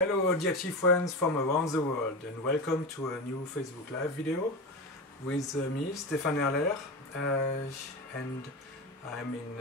Hello dear tea friends from around the world, and welcome to a new Facebook Live video with me, Stéphane Erler, and I'm in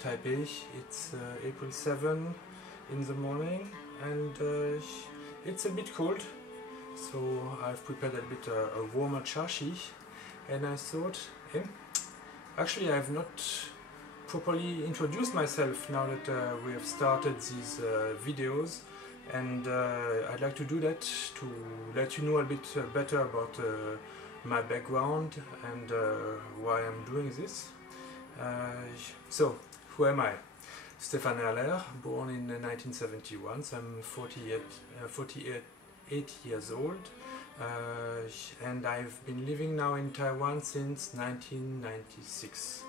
Taipei. It's April 7 in the morning, and it's a bit cold, so I've prepared a bit a warmer chashi, and I thought, actually I've not properly introduced myself now that we have started these videos. And I'd like to do that to let you know a bit better about my background and why I'm doing this. So, who am I? Stéphane Erler, born in 1971, so I'm 48 years old, and I've been living now in Taiwan since 1996.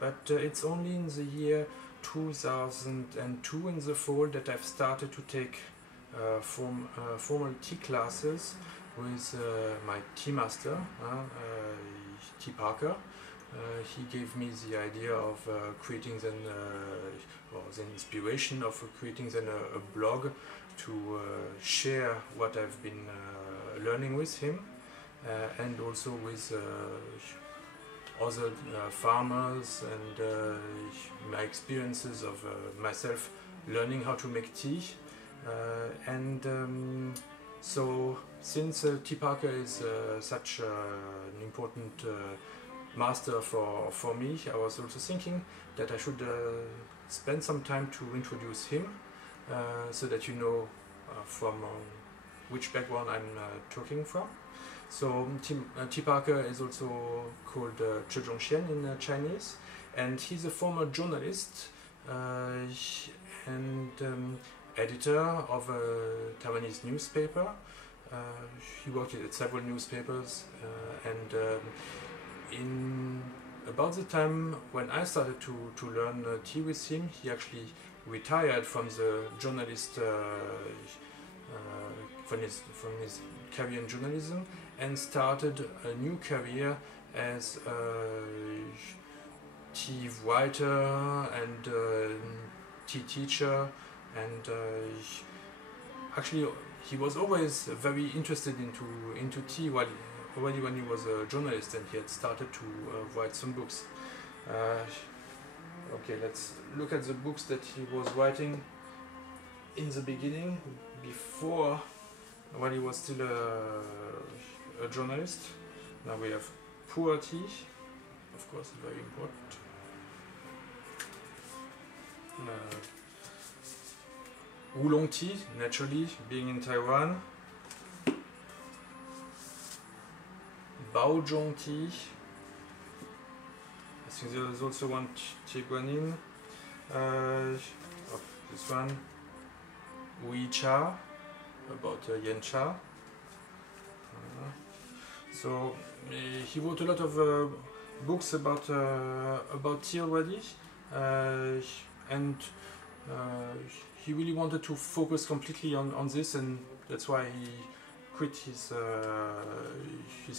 But it's only in the year 2002 in the fall that I've started to take formal tea classes with my tea master, T. Parker. He gave me the idea of creating then, or the inspiration of creating then a blog to share what I've been learning with him, and also with other farmers, and my experiences of myself learning how to make tea. So since T. Parker is such an important master for me, I was also thinking that I should spend some time to introduce him, so that you know from which background I'm talking from. So T. Parker is also called Zhe Zhongxian in Chinese, and he's a former journalist and editor of a Taiwanese newspaper. He worked at several newspapers, and in about the time when I started to learn tea with him, he actually retired from the journalist from his career in journalism, and started a new career as a tea writer and tea teacher, and actually he was always very interested into tea already when he was a journalist, and he had started to write some books. Okay, let's look at the books that he was writing in the beginning, before, when he was still a journalist. Now we have Pu'er tea, of course, very important. Oolong tea, naturally, being in Taiwan. Baozhong tea. I think there is also one tea guanyin. This one, Wei Cha, about Yen Cha. So he wrote a lot of books about tea already, and he really wanted to focus completely on this, and that's why he quit his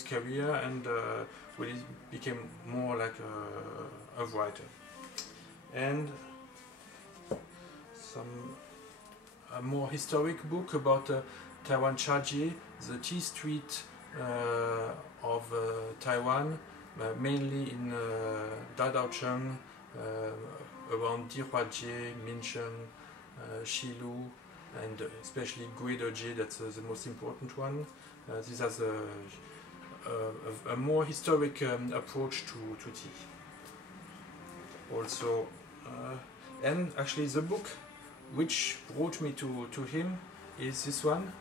career and really became more like a writer. And a more historic book about Taiwan Chajie, the tea street of Taiwan, mainly in Dadaocheng, around Dihuajie, Minsheng, Shilu, and especially Guidojie. That's the most important one. This has a more historic approach to tea. Also, and actually the book which brought me to him is this one,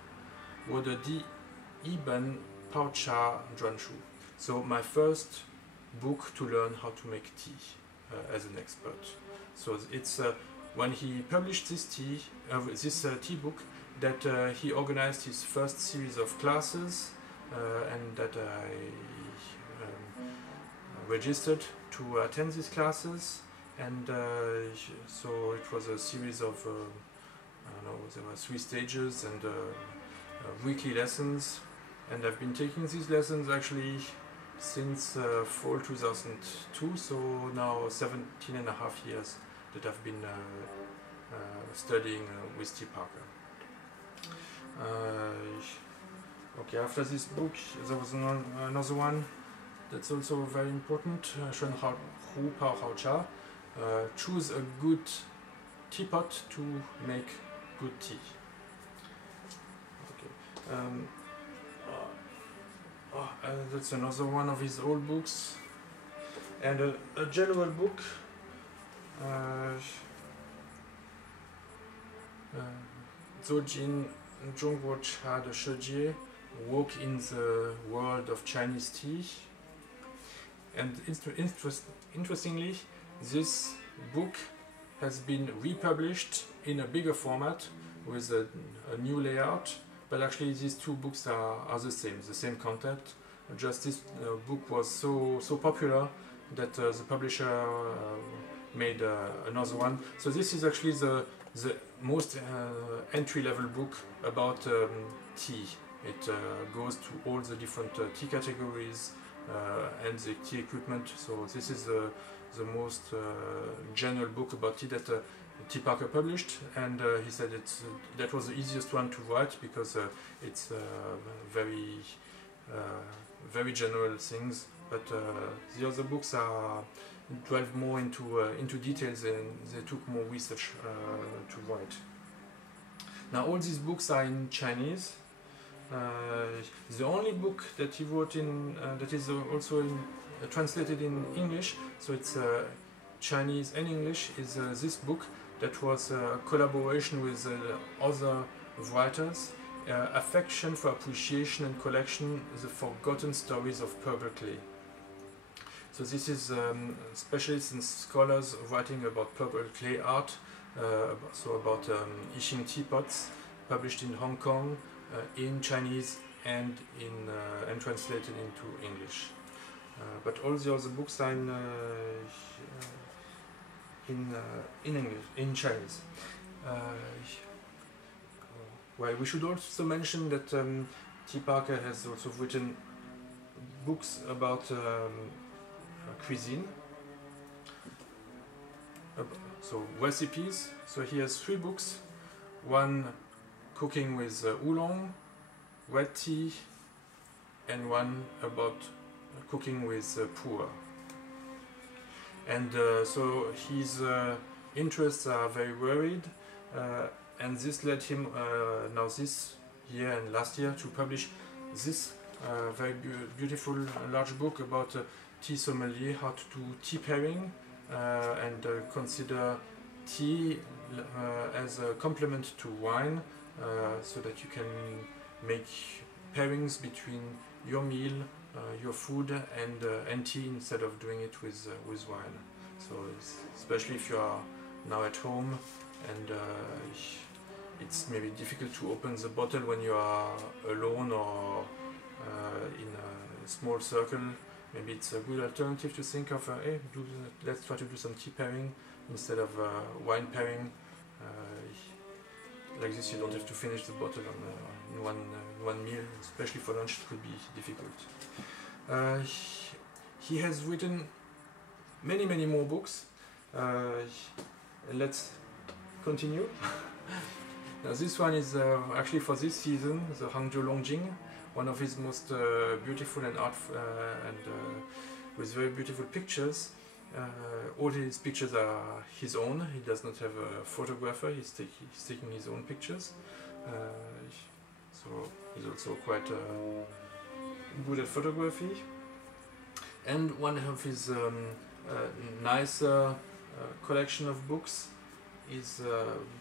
Wode Di Iben Pao Cha Zhuanshu. So my first book to learn how to make tea as an expert. So it's when he published this tea book that he organized his first series of classes, and that I registered to attend these classes. And so it was a series of, I don't know, there were 3 stages and weekly lessons. And I've been taking these lessons actually since fall 2002, so now 17.5 years that I've been studying with T. Parker. Okay, after this book, there was another one that's also very important. 生好壶泡好茶. Choose a good teapot to make good tea. Okay. That's another one of his old books. And a general book. Zojin Zhongguo Cha de Shejie, Walk in the World of Chinese Tea. And interestingly, this book has been republished in a bigger format with a new layout, but actually these two books are the same content. Just this book was so popular that the publisher made another one. So this is actually the most entry-level book about tea. It goes to all the different tea categories and the tea equipment. So this is the most general book about tea that T. Parker published, and he said that was the easiest one to write because it's very general things. But the other books delve more into details, and they took more research to write. Now all these books are in Chinese. The only book that he wrote in that is also translated in English, so it's Chinese and English, is this book that was a collaboration with other writers. Affection for Appreciation and Collection: The Forgotten Stories of Purple Clay. So this is specialists and scholars writing about purple clay art, so about Yixing teapots, published in Hong Kong, in Chinese and translated into English. But all the other books are in English, in Chinese. Well, we should also mention that T. Parker has also written books about cuisine, so recipes. So he has 3 books: one cooking with oolong, red tea, and one about cooking with pu'er. And so his interests are very varied, and this led him now this year and last year to publish this very beautiful large book about tea sommelier, how to do tea pairing and consider tea as a complement to wine, so that you can make pairings between your meal, your food, and tea, instead of doing it with wine. So especially if you are now at home and it's maybe difficult to open the bottle when you are alone or in a small circle, maybe it's a good alternative to think of, hey, let's try to do some tea pairing instead of wine pairing. Like this, you don't have to finish the bottle in one meal, especially for lunch it could be difficult. He has written many more books. Let's continue. Now this one is actually for this season, the Hangzhou Longjing, one of his most beautiful and with very beautiful pictures. All his pictures are his own. He does not have a photographer. He's taking his own pictures. So he's also quite good at photography. And one of his nicer collection of books is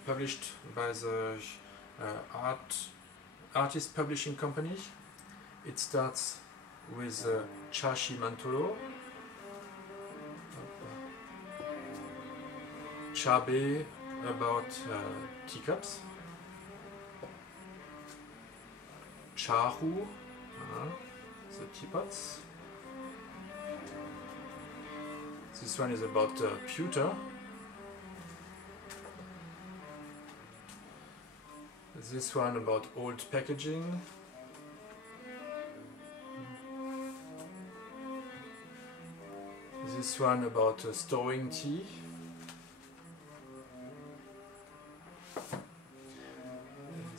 published by the Artist Publishing Company. It starts with Chashi Mantolo, Chabe about teacups, Chahu, the teapots. This one is about pewter. This one about old packaging. This one about storing tea.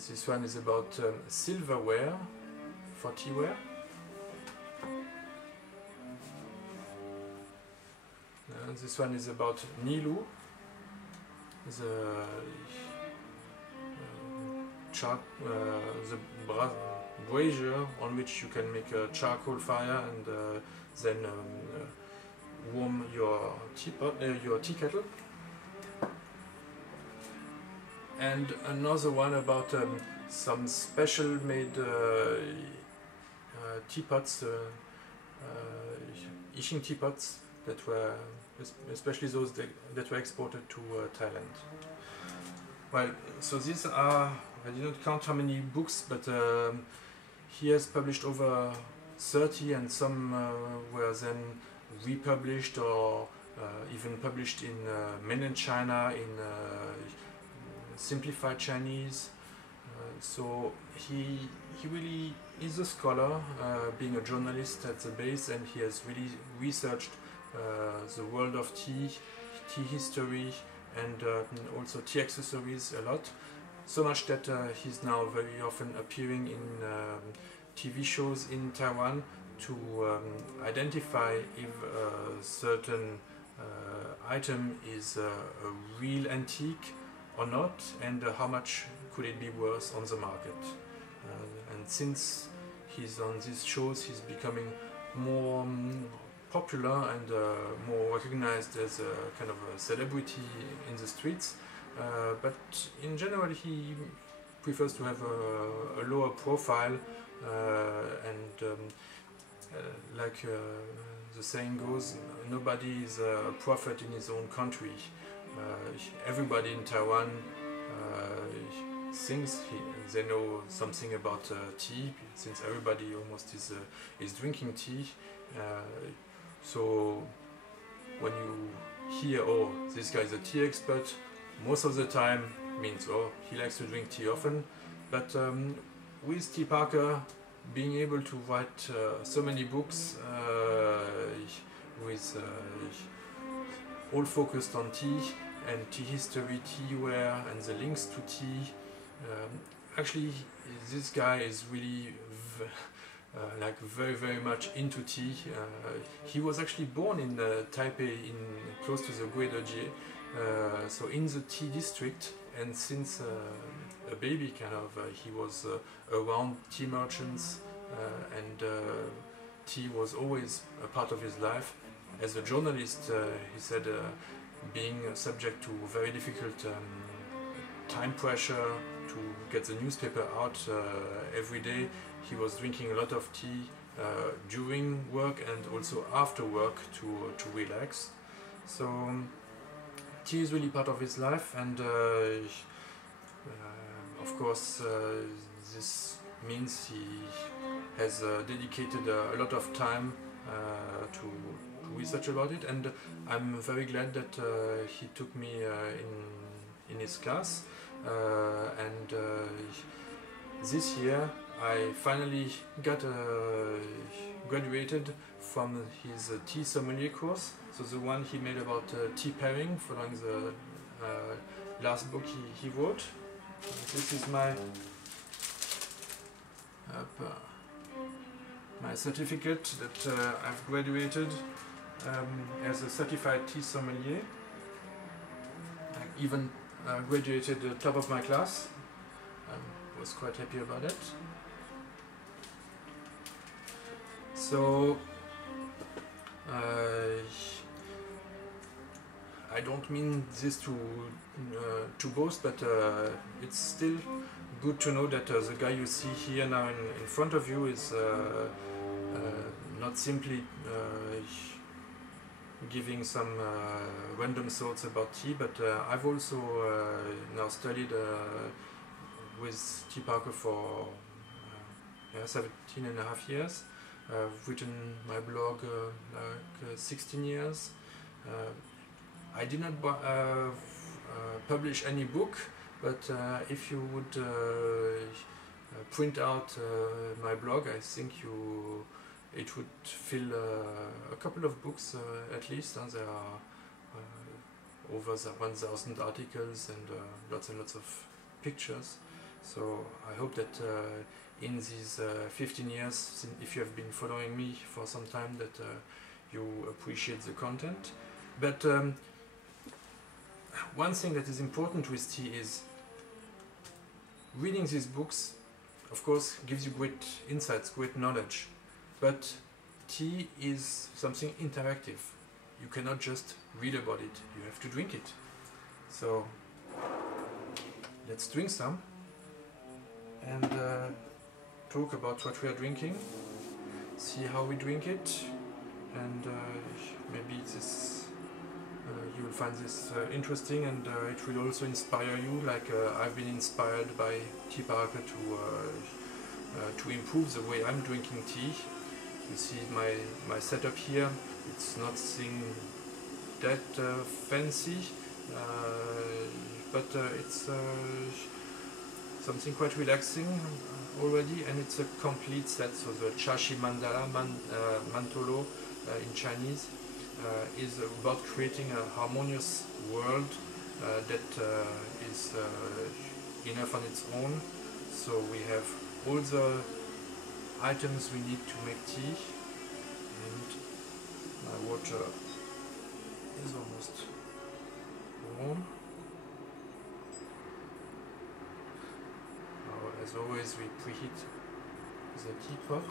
This one is about silverware for teaware. This one is about Nilu, the brazier on which you can make a charcoal fire and then warm your tea kettle. And another one about some special made teapots, Yixing teapots that were, especially those that were exported to Thailand. Well, so these are, I did not count how many books, but he has published over 30, and some were then republished or even published in mainland China in simplified Chinese. So he really is a scholar, being a journalist at the base, and he has really researched the world of tea history, and also tea accessories a lot. So much that he's now very often appearing in TV shows in Taiwan to identify if a certain item is a real antique or not, and how much could it be worth on the market. And since he's on these shows, he's becoming more popular and more recognized as a kind of a celebrity in the streets. But in general, he prefers to have a lower profile, and like the saying goes, nobody is a prophet in his own country. Everybody in Taiwan thinks they know something about tea, since everybody almost is drinking tea. So when you hear, oh, this guy is a tea expert, most of the time means, oh, he likes to drink tea often. But with T. Parker being able to write so many books with all focused on tea and tea history, teaware, and the links to tea, actually this guy is really like very much into tea. He was actually born in Taipei, close to the Guilderjie, so in the tea district, and since a baby kind of he was around tea merchants, and tea was always a part of his life. As a journalist, he said, being subject to very difficult time pressure to get the newspaper out every day, he was drinking a lot of tea during work and also after work to relax. So tea is really part of his life, and of course this means he has dedicated a lot of time to research about it, and I'm very glad that he took me in his class, and this year I finally got graduated from his tea sommelier course, so the one he made about tea pairing following the last book he wrote. This is my certificate that I've graduated as a certified tea sommelier. I even graduated the top of my class. I was quite happy about it. So I don't mean this to boast, but it's still good to know that the guy you see here now in front of you is not simply giving some random thoughts about tea, but I've also now studied with T. Parker for 17.5 years. I've written my blog like 16 years. I did not publish any book, but if you would print out my blog, I think it would fill a couple of books at least, and there are over 1,000 articles and lots of pictures. So I hope that in these 15 years, if you have been following me for some time, that you appreciate the content. But one thing that is important with tea is reading these books, of course, gives you great insights, great knowledge, but tea is something interactive. You cannot just read about it, you have to drink it. So let's drink some and talk about what we are drinking, see how we drink it, and maybe this you will find this interesting, and it will also inspire you, like I've been inspired by Tea Paracle to improve the way I'm drinking tea. You see my setup here, it's nothing that fancy, but it's something quite relaxing already, and it's a complete set. So the Chashi Mandala, Mantolo in Chinese, is about creating a harmonious world that is enough on its own. So we have all the items we need to make tea, and my water is almost warm. Now, as always, we preheat the teapot.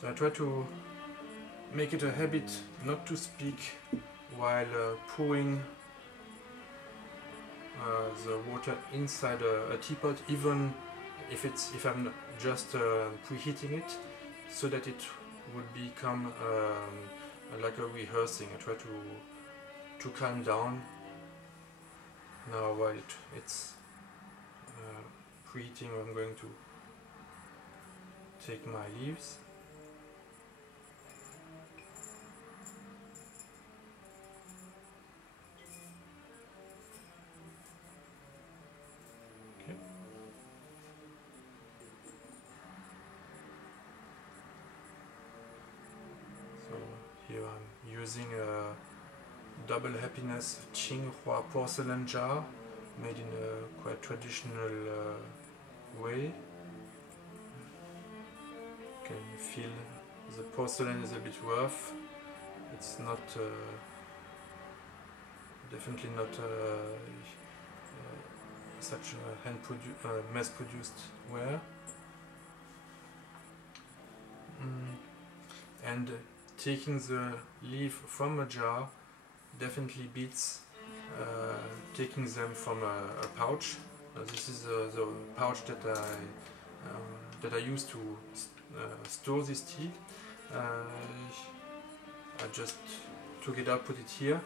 So I try to make it a habit not to speak while pouring the water inside a teapot, even if I'm just preheating it, so that it would become like a rehearsing. I try to calm down now while it's preheating. I'm going to take my leaves. Here I'm using a Double Happiness Qinghua porcelain jar, made in a quite traditional way. You can feel the porcelain is a bit rough. It's not definitely not such a mass-produced ware. And taking the leaf from a jar definitely beats taking them from a pouch. This is the pouch that I use to store this tea. I just took it out, put it here.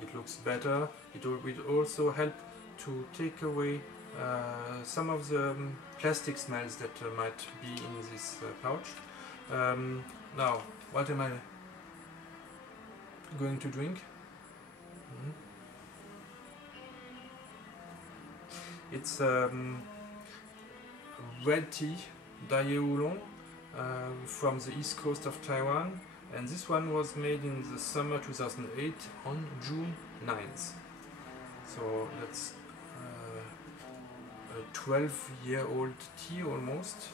It looks better. It will also help to take away some of the plastic smells that might be in this pouch. Now, what am I going to drink? It's red tea, Dai Oolong, from the east coast of Taiwan, and this one was made in the summer 2008 on June 9th. So that's a 12-year-old tea almost,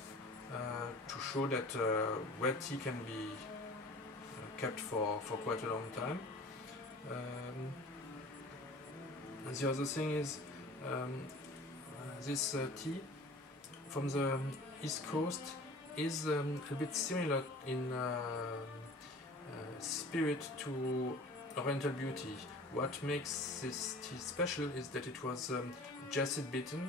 to show that red tea can be kept for quite a long time. And the other thing is this tea from the East Coast is a bit similar in spirit to Oriental Beauty. What makes this tea special is that it was Jessit Bitten,